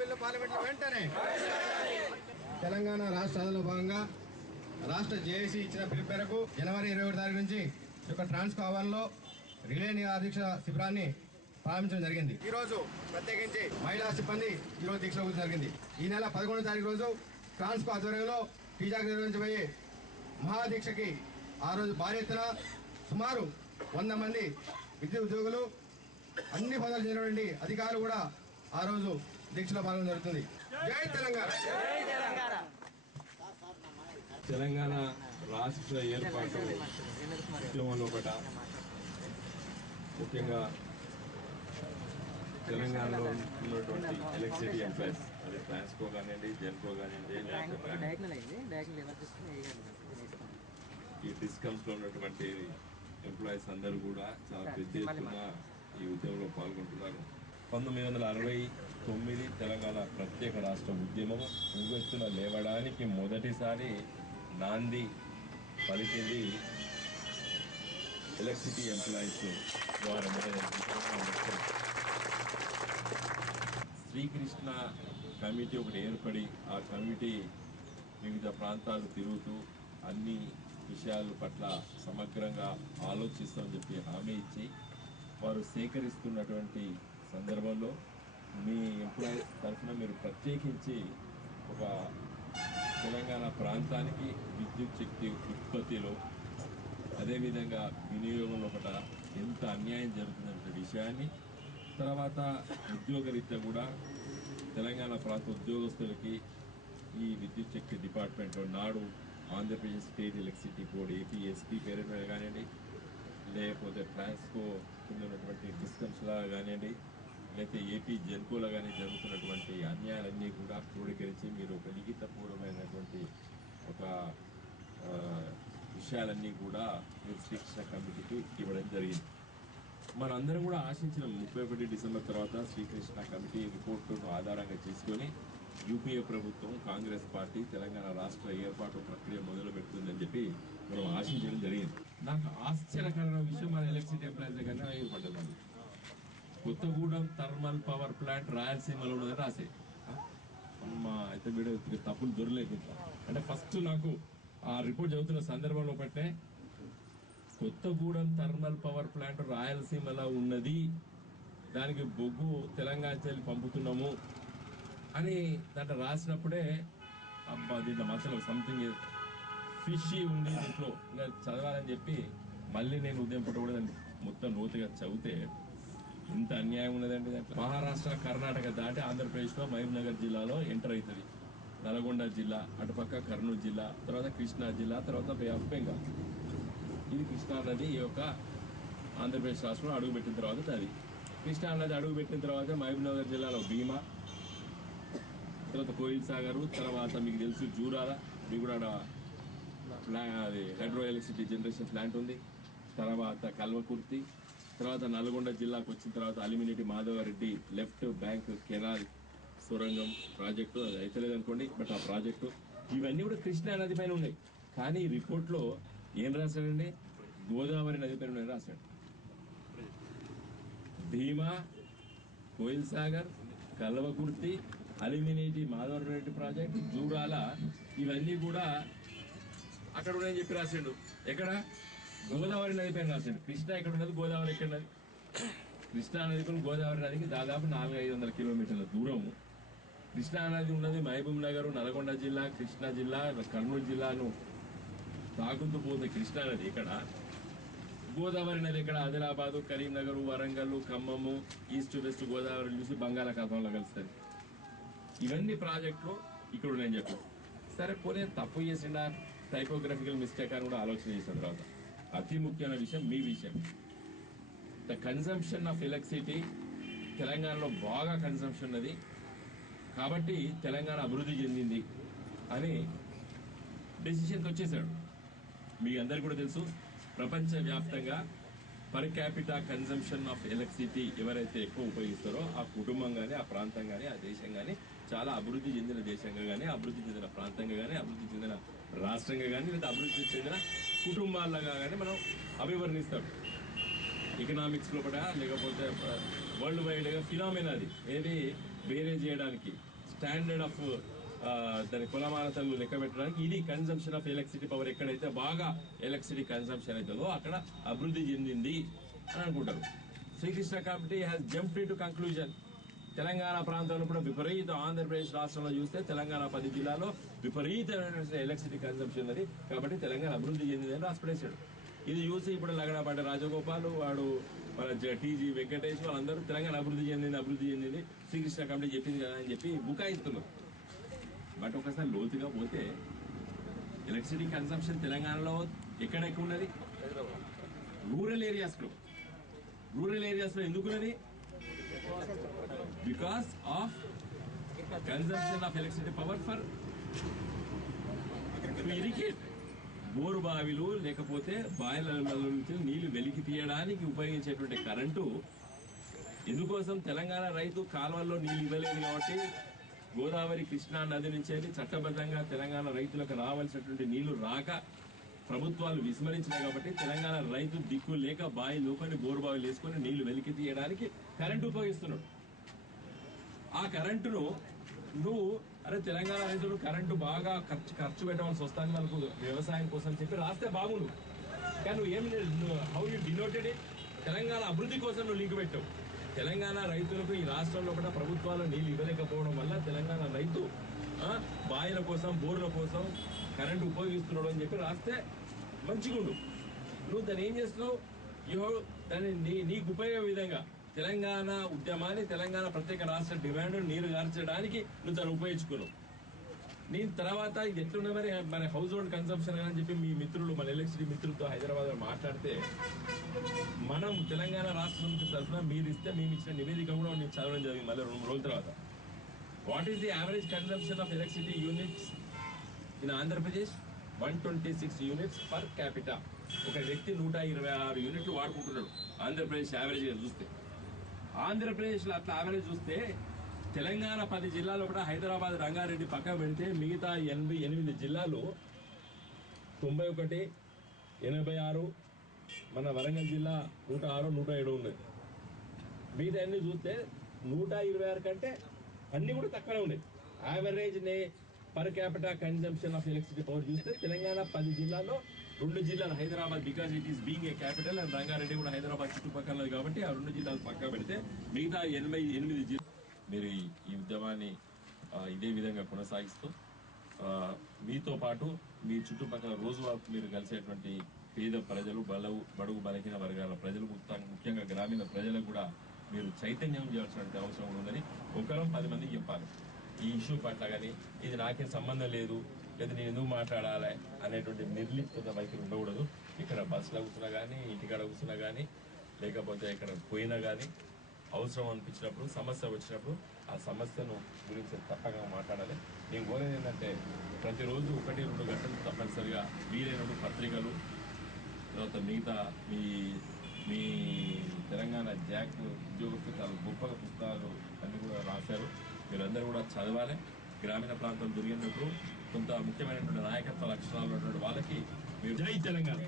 Bill పార్లమెంట్లో వెంటనే. తెలంగాణ రాష్ట్ర సాధనలో భాగంగా రాష్ట్ర జేఏసీ ఇచ్చిన పిలుపు మేరకు జనవరి 21 తారీఖు నుంచి ట్రాన్స్కో ఆవరణలో రిలే దీక్ష శిబిరాన్ని ప్రారంభించడం జరిగింది. ఈ రోజు ప్రత్యేకించి మహిళా సిబ్బంది ఈరోజు దీక్షలో జరిగింది. ఈ నెల 11వ తారీఖు రోజు ట్రాన్స్కో ఆధ్వర్యంలో టీజాకు నిర్వహించబోయే మహాదీక్షకి ఆ రోజు భారీ ఎత్తున సుమారు 100 మంది విద్యుత్ ఉద్యోగులు, అన్ని పదవులు చెందినటువంటి అధికారులు కూడా ఆ రోజు దీక్షలో పాల్గొనడం జరుగుతుంది. జై తెలంగాణ. తెలంగాణ రాష్ట్ర ఏర్పాటు ఉద్యమంలో ముఖ్యంగా తెలంగాణలో ఉన్నటువంటి ఎలక్ట్రిసిటీ ఎంప్లాయీస్, అది ట్రాన్స్కో కానివ్వండి, జెన్కో కానివ్వండి, ఈ డిస్కమ్స్లో ఉన్నటువంటి ఎంప్లాయీస్ అందరూ కూడా చాలా పెద్ద ఎత్తున ఈ ఉద్యమంలో పాల్గొంటున్నారు. 1969 తెలంగాణ ప్రత్యేక రాష్ట్ర ఉద్యమం ఉవ్వెత్తున లేవడానికి మొదటిసారి నాంది పలికింది ఎలక్ట్రిసిటీ ఎంప్లాయీస్ ద్వారా. శ్రీకృష్ణ కమిటీ ఒకటి ఏర్పడి ఆ కమిటీ వివిధ ప్రాంతాలు తిరుగుతూ అన్ని విషయాల పట్ల సమగ్రంగా ఆలోచిస్తామని చెప్పి హామీ ఇచ్చి వారు సేకరిస్తున్నటువంటి సందర్భంలో మీ ఎంప్లాయీస్ తరఫున మీరు ప్రత్యేకించి ఒక తెలంగాణ ప్రాంతానికి విద్యుత్ శక్తి ఉత్పత్తిలో అదేవిధంగా వినియోగంలో ఎంత అన్యాయం జరుగుతుందనే విషయాన్ని, తర్వాత ఉద్యోగరీత్యా కూడా తెలంగాణ ప్రాంత ఉద్యోగస్తులకి ఈ విద్యుత్ శక్తి డిపార్ట్మెంట్లో నాడు Andhra Pradesh state electricity board APSP పేరు మీద కానివ్వండి, లేకపోతే ట్రాన్స్కో కింద ఉన్నటువంటి డిస్కమ్స్లా కానివ్వండి, లేకపోతే ఏపీ జెన్కోలా కానీ జరుగుతున్నటువంటి అన్యాయాలన్నీ కూడా క్రోడీకరించి మీరు ఒక లిఖితపూర్వమైనటువంటి ఒక విషయాలన్నీ కూడా మీరు శ్రీకృష్ణ కమిటీకి ఇవ్వడం జరిగింది. మనందరం కూడా ఆశించిన 31 డిసెంబర్ తర్వాత శ్రీకృష్ణ కమిటీ రిపోర్టును ఆధారంగా చేసుకొని యూపీఏ ప్రభుత్వం, కాంగ్రెస్ పార్టీ తెలంగాణ రాష్ట్ర ఏర్పాటు ప్రక్రియ మొదలు పెడుతుందని చెప్పి మనం ఆశించడం జరిగింది. నాకు ఆశ్చర్యకరమైన విషయం మన ఎలక్ట్రిసిటీ ఎంప్లాయీస్ దగ్గర ఏర్పడ్డది. కొత్తగూడెం థర్మల్ పవర్ ప్లాంట్ రాయలసీమలో ఉన్నదని రాసే అయితే వీడియో తప్పులు దొరలేదు. అంటే ఫస్ట్ నాకు ఆ రిపోర్ట్ చదువుతున్న సందర్భంలో పట్టే కొత్తగూడెం థర్మల్ పవర్ ప్లాంట్ రాయలసీమలో ఉన్నది, దానికి బొగ్గు తెలంగాణ చెల్లి పంపుతున్నాము అని దాంట్లో రాసినప్పుడే అబ్బా దీంట్లో మసలు సంథింగ్ ఫిషీ ఉంది దీంట్లో, ఇంకా చదవాలని చెప్పి మళ్ళీ నేను ఉదయం పూట కూడా దాన్ని మొత్తం లోతుగా చదివితే ఇంత అన్యాయం ఉన్నదండి. దాంట్లో మహారాష్ట్ర, కర్ణాటక దాటి ఆంధ్రప్రదేశ్లో మహబూబ్నగర్ జిల్లాలో ఎంటర్ అవుతుంది. నల్గొండ జిల్లా, అటుపక్క కర్నూలు జిల్లా, తర్వాత కృష్ణా జిల్లా, తర్వాత బే ఆఫ్ బెంగాల్. ఇది కృష్ణా నది ఈ యొక్క ఆంధ్రప్రదేశ్ రాష్ట్రంలో అడుగుపెట్టిన తర్వాత అది కృష్ణా నది అడుగుపెట్టిన తర్వాత మహబూబ్నగర్ జిల్లాలో భీమా, తర్వాత కోయిల్ సాగర్, తర్వాత మీకు తెలుసు జూరాల, మీకు కూడా అది హైడ్రో ఎలక్ట్రిసిటీ జనరేషన్ ప్లాంట్ ఉంది, తర్వాత కల్వకుర్తి, తర్వాత నల్గొండ జిల్లాకు వచ్చిన తర్వాత అలిమినేటి మాధవరెడ్డి లెఫ్ట్ బ్యాంక్ కెనాల్ సొరంగం ప్రాజెక్టు, అది అయితే లేదనుకోండి, బట్ ఆ ప్రాజెక్టు ఇవన్నీ కూడా కృష్ణా నది పైన ఉన్నాయి. కానీ రిపోర్ట్లో ఏం రాశాడండి, గోదావరి నది పైన రాశాడు. భీమా, కోయిల్ సాగర్, కల్వకుర్తి, అలిమినేటి మాధవరెడ్డి ప్రాజెక్ట్, జూరాల, ఇవన్నీ కూడా అక్కడ ఉన్నాయని చెప్పి రాశాడు. ఎక్కడ? గోదావరి నది పైన రాశాడు. కృష్ణ ఎక్కడ ఉన్నది, గోదావరి ఎక్కడ ఉన్నది? కృష్ణా నదికి గోదావరి నదికి దాదాపు 400-500 కిలోమీటర్ల దూరము. కృష్ణా నది ఉన్నది మహబూబ్ నగర్, నల్గొండ జిల్లా, కృష్ణా జిల్లా, కర్నూలు జిల్లాను తాగుతూ పోతే కృష్ణా నది ఇక్కడ, గోదావరి నది ఇక్కడ ఆదిలాబాదు, కరీంనగర్, వరంగల్, ఖమ్మము, ఈస్ట్ వెస్ట్ గోదావరి చూసి బంగాళాఖాతంలో కలుస్తుంది. ఇవన్నీ ప్రాజెక్టులు ఇక్కడ ఉన్నాయని చెప్పి సరే పోనీ తప్పు చేసిన టైపోగ్రఫికల్ మిస్టేక్ అని కూడా ఆలోచన చేసిన తర్వాత అతి ముఖ్యమైన విషయం మీ విషయం, ద కన్సంప్షన్ ఆఫ్ ఎలక్ట్రిసిటీ తెలంగాణలో బాగా కన్సంప్షన్ ఉన్నది కాబట్టి తెలంగాణ అభివృద్ధి చెందింది అని డెసిషన్కి వచ్చేసాడు. మీ అందరికీ కూడా తెలుసు, ప్రపంచవ్యాప్తంగా per capita consumption of electricity ఎవరైతే ఎక్కువ ఉపయోగిస్తారో ఆ కుటుంబం కానీ, ఆ ప్రాంతం కానీ, ఆ దేశం కానీ చాలా అభివృద్ధి చెందిన దేశంగా కానీ, అభివృద్ధి చెందిన ప్రాంతంగా కానీ, అభివృద్ధి చెందిన రాష్ట్రంగా కానీ, లేదా అభివృద్ధి చెందిన కుటుంబాలుగా కానీ మనం అభివర్ణిస్తాం. ఎకనామిక్స్లో కూడా లేకపోతే వరల్డ్ వైడ్గా ఫినామినా అది ఏది వేరే చేయడానికి స్టాండర్డ్ ఆఫ్ దాని కులమానతలు లెక్క పెట్టడానికి ఇది కన్సంప్షన్ ఆఫ్ ఎలక్ట్రిసిటీ పవర్ ఎక్కడైతే బాగా ఎలక్ట్రిసిటీ కన్సంప్షన్ అవుతుందో అక్కడ అభివృద్ధి చెందింది అని అనుకుంటారు. Srikrishna committee has jumped to conclusion. Telangana ప్రాంతంలో కూడా ఆంధ్రప్రదేశ్ రాష్ట్రంలో చూస్తే తెలంగాణ 10 జిల్లాలో విపరీతమైన ఎలక్ట్రిసిటీ కన్సంప్షన్ ఉన్నది కాబట్టి తెలంగాణ అభివృద్ధి చెందిందని రాసిపడేశాడు. ఇది చూసి ఇప్పుడు లగడపాటి రాజగోపాల్ వాడు మన టీజీ వెంకటేష్ వాళ్ళందరూ తెలంగాణ అభివృద్ధి చెందింది శ్రీకృష్ణ కమిటీ చెప్పింది కదా అని చెప్పి బుకాయిస్తున్నారు. బట్ ఒకసారి లోతుగా పోతే ఎలక్ట్రిసిటీ కన్సంప్షన్ తెలంగాణలో ఎక్కడెక్కడ ఉన్నది? రూరల్ ఏరియాస్లో ఎందుకున్నది? Because of consumption of electricity power for to irrigate. Bore బావిలు లేకపోతే బాయిలలో నుంచి నీళ్లు వెలికి తీయడానికి ఉపయోగించేటువంటి కరెంటు ఎందుకోసం? తెలంగాణ రైతు కాలువల్లో నీళ్లు ఇవ్వలేదు కాబట్టి గోదావరి కృష్ణా నది నుంచి వెళ్ళి చట్టబద్ధంగా తెలంగాణ రైతులకు రావాల్సినటువంటి నీళ్లు రాక ప్రభుత్వాలు విస్మరించినాయి కాబట్టి తెలంగాణ రైతు దిక్కు లేక బావి లోపలి బోరు బావిలు వేసుకొని నీళ్లు వెలికి తీయడానికి కరెంటు ఉపయోగిస్తున్నాడు. ఆ కరెంటును నువ్వు తెలంగాణ రైతులు కరెంటు బాగా ఖర్చు పెట్టవలసి వస్తుంది మనకు వ్యవసాయం కోసం చెప్పి రాస్తే బాగుండు. కానీ నువ్వు ఏం how you denoted it? Telangana అభివృద్ధి కోసం నువ్వు లింక్ పెట్టావు. తెలంగాణ రైతులకు ఈ రాష్ట్రంలో కూడా ప్రభుత్వాలు నీళ్లు ఇవ్వలేకపోవడం వల్ల తెలంగాణ రైతు బాయిల కోసం బోర్ల కోసం కరెంటు ఉపయోగిస్తున్నాడు అని చెప్పి రాస్తే మంచిగుండు. నువ్వు దాన్ని ఏం చేస్తున్నావు? దాన్ని నీకు ఉపయోగ విధంగా తెలంగాణ ఉద్యమాన్ని తెలంగాణ ప్రత్యేక రాష్ట్ర డిమాండ్ నీరు గార్చడానికి నువ్వు దాన్ని ఉపయోగించుకున్నావు. నేను తర్వాత ఇది ఎట్లున్నా మరి మన హౌస్ హోల్డ్ కన్సంప్షన్ అని చెప్పి మీ మిత్రులు మన ఎలక్ట్రిసిటీ మిత్రులతో హైదరాబాద్ లో మాట్లాడితే మనం తెలంగాణ రాష్ట్ర సమితి తరఫున మీరు ఇస్తే మేము ఇచ్చిన నివేదిక కూడా నేను చదవడం జరిగింది మళ్ళీ 2 రోజుల తర్వాత. What is the average consumption of electricity units in Andhra Pradesh? 126 units per capita. ఒక వ్యక్తి 126 యూనిట్లు వాడుకుంటున్నాడు ఆంధ్రప్రదేశ్ యావరేజ్ చూస్తే. ఆంధ్రప్రదేశ్లో అట్లా యావరేజ్ చూస్తే తెలంగాణ 10 జిల్లాలో కూడా హైదరాబాద్ రంగారెడ్డి పక్క పెడితే మిగతా 88 జిల్లాలు 91, 86, మన వరంగల్ జిల్లా 106, 107 ఉన్నాయి. మిగతా అన్ని చూస్తే 126 కంటే అన్ని కూడా తక్కువనే ఉన్నాయి. Average per capita consumption of electricity power చూస్తే తెలంగాణ 10 జిల్లాలో 2 జిల్లాలు Hyderabad because it is being a capital and Rangareddy కూడా హైదరాబాద్ చుట్టుపక్కల కాబట్టి ఆ 2 జిల్లాలు పక్క పెడితే మిగతా 88 జిల్లాలు. మీరు ఈ ఉద్యమాన్ని ఇదే విధంగా కొనసాగిస్తూ మీతో పాటు మీ చుట్టుపక్కల రోజువారీ మీరు కలిసేటువంటి పేద ప్రజలు బడుగు బలహీన వర్గాల ప్రజలు ముఖ్యంగా గ్రామీణ ప్రజలకు కూడా మీరు చైతన్యం చేయాల్సిన అవసరం ఉందని ఒకరం 10 మందికి చెప్పాలి. ఈ ఇష్యూ పట్ల కానీ ఇది నాకేం సంబంధం లేదు లేదా నేను ఎందుకు మాట్లాడాలి అనేటువంటి నిర్లిప్త వైఖరి ఉండకూడదు. ఇక్కడ బస్సులో కూర్చున్నా కానీ ఇంటికాడ కూర్చున్నా కానీ లేకపోతే ఇక్కడ పోయినా కానీ అవసరం అనిపించినప్పుడు సమస్య వచ్చినప్పుడు ఆ సమస్యను గురించి తప్పగా మాట్లాడాలి. నేను కోరేది ఏంటంటే ప్రతిరోజు 1-2 గంటలు తప్పనిసరిగా వీలైనప్పుడు పత్రికలు తర్వాత మిగతా మీ తెలంగాణ జాక్ ఉద్యోగస్తులు చాలా గొప్పగా పుస్తకాలు అన్నీ కూడా రాశారు. మీరందరూ కూడా చదవాలి. గ్రామీణ ప్రాంతం తిరిగినప్పుడు కొంత ముఖ్యమైనటువంటి నాయకత్వ లక్షణాలు ఉన్నటువంటి వాళ్ళకి మీరు జై తెలంగాణ.